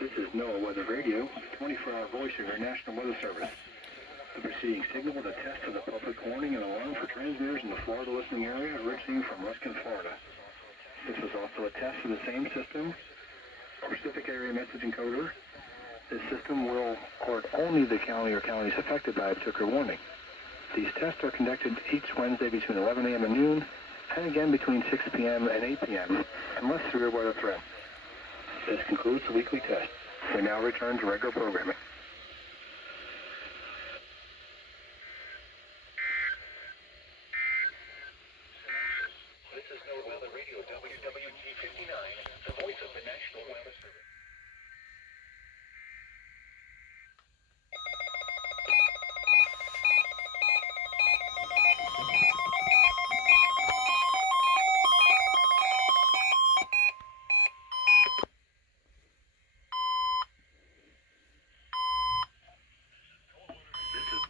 This is NOAA Weather Radio, 24-hour voice of your National Weather Service. The preceding signal was a test of the public warning and alarm for transmitters in the Florida listening area originating from Ruskin, Florida. This was also a test of the same system, Pacific Area Message Encoder. This system will record only the county or counties affected by a particular warning. These tests are conducted each Wednesday between 11 a.m. and noon, and again between 6 p.m. and 8 p.m., unless severe weather threat. This concludes the weekly test. We now return to regular programming. This is NOAA Weather Radio, WWG 59, the voice of the National Weather Service.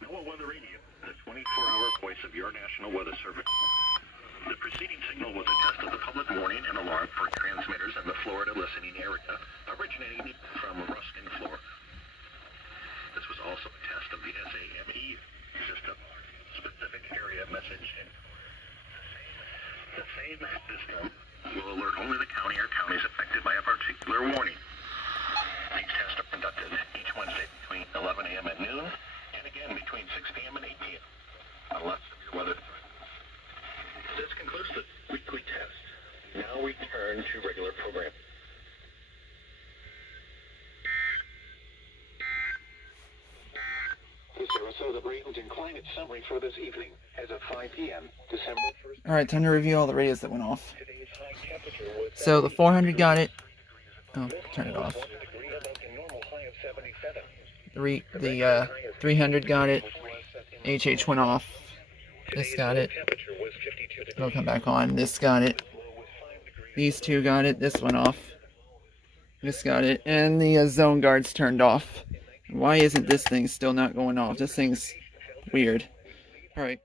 NOAA Weather Radio, the 24-hour voice of your National Weather Service. The preceding signal was a test of the public warning and alarm for transmitters in the Florida listening area, originating from Ruskin, Florida. This was also a test of the SAME system, Specific Area Message. The same system will alert only the county or counties affected by a particular warning. These tests are conducted each Wednesday between 11 a.m. and noon, and again between 6 p.m. and 8 p.m. unless severe weather. This concludes the weekly test. Now we turn to regular programming. The Sarasota Bradenton climate summary for this evening as of 5 p.m. December 1st. Alright, time to review all the radios that went off. So the 400 got it. Oh, turn it off. The 300 got it. HH went off. This got it. It'll come back on. This got it. These two got it. This went off. This got it. And the zone guard's turned off. Why isn't this thing still not going off? This thing's weird. Alright.